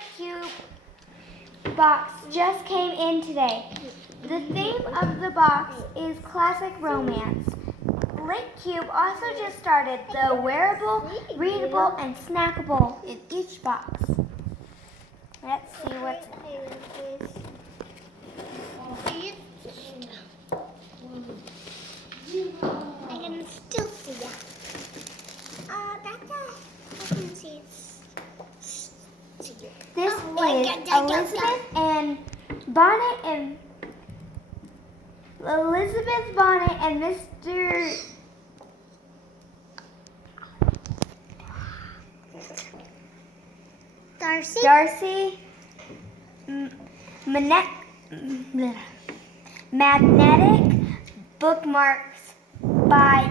Litcube box just came in today. The theme of the box is classic romance. Litcube also just started the wearable, readable, and snackable in each box. Let's see what's I can still see that. I can see it's. This is Elizabeth Bonnet and Mr. Darcy Magnetic Bookmarks by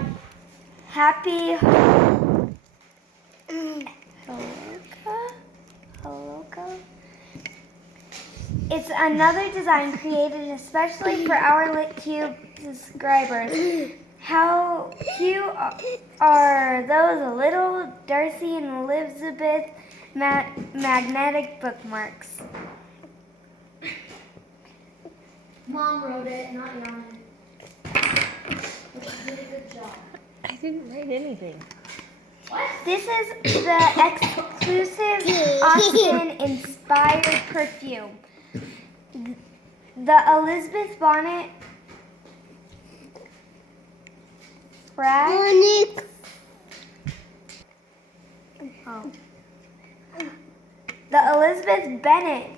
Happy Holoka. It's another design created especially for our Litcube subscribers. How cute are those little Darcy and Elizabeth magnetic bookmarks? Mom wrote it, not Yana. She did a good job. I didn't write anything. What? This is the exclusive Austin-inspired perfume. The Elizabeth Bonnet The Elizabeth Bennet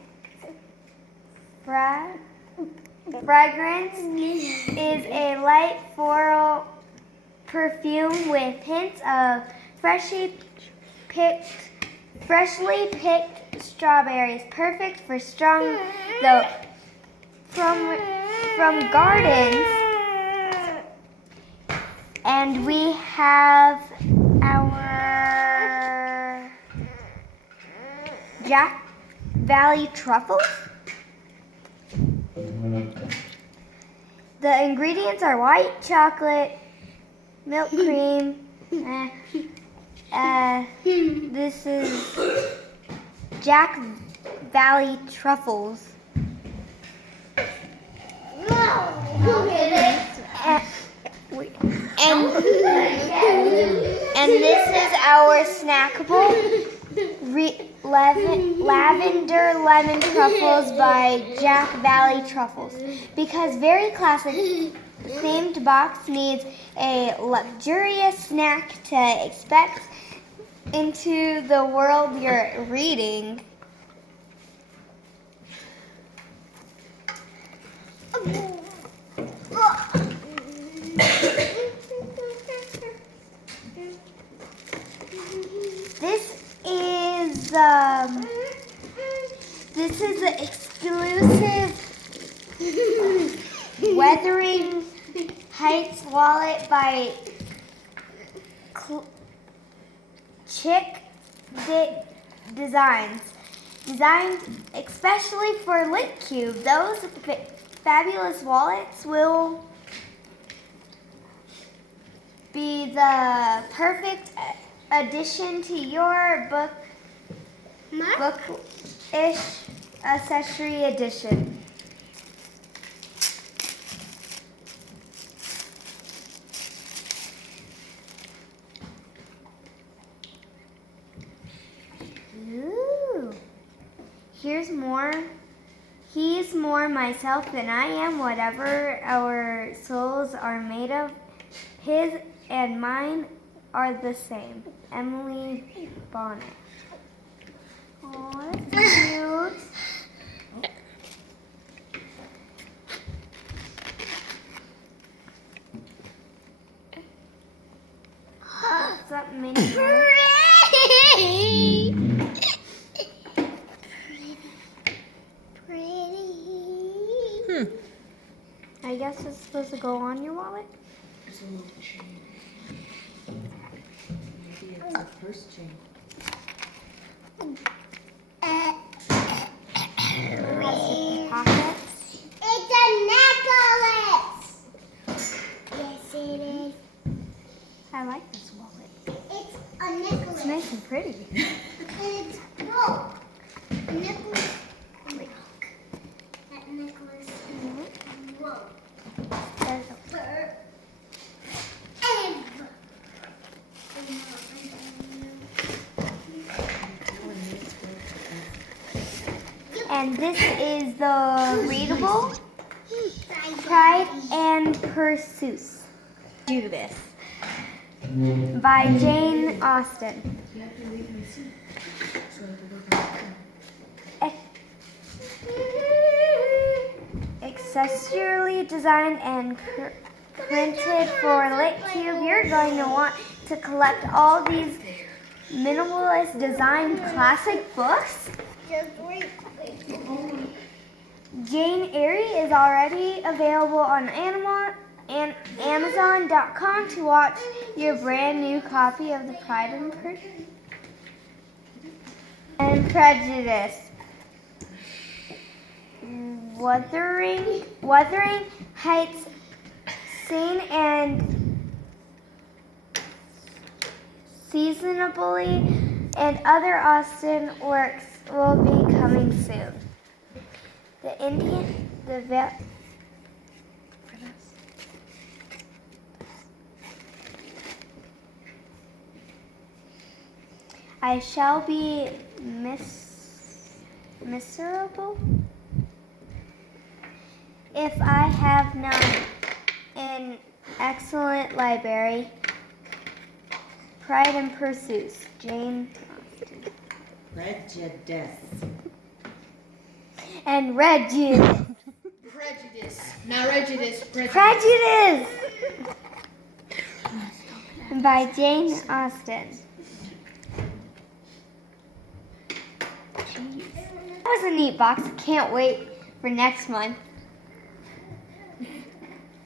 fragrance is a light floral perfume with hints of freshly picked strawberries, perfect for strong though from gardens. And we have our Jack Valley truffles. The ingredients are white chocolate, milk cream. This is Jack Valley truffles. And this is our snackable lavender lemon truffles by Jack Valley Truffles. Because very classic themed box needs a luxurious snack to expect into the world you're reading. This is the exclusive Wuthering Heights wallet by Chick Designs. Designed especially for Litcube. Those fabulous wallets will be the perfect addition to your bookish accessory edition. Ooh. He's more myself than I am, whatever our souls are made of. His and mine are the same. Emily Bonnet. Oh, that's cute. What's up, Minnie? I guess it's supposed to go on your wallet? There's a little chain. Maybe it's a purse chain. Pockets. It's a necklace! Yes, it is. I like this wallet. It's a necklace. It's nice and pretty. It's gold. Nicholas. That Nicholas. Whoa. There's and this is the readable Pride and Pursuit. Do this by Jane Austen. You have to leave my seat. So I can go back. Accessorily designed and printed for Litcube. You're going to want to collect all these minimalist designed classic books. Just wait. Jane Eyre is already available on Amazon.com to watch your brand new copy of the Pride and Prejudice. Wuthering Heights Scene and Seasonably and other Austen works will be coming soon. I shall be miserable if I have not an excellent library. Pride and Pursuit, Jane Austen. Prejudice. And Prejudice. Prejudice. Not prejudice. Prejudice by Jane Austen. That was a neat box. I can't wait for next month.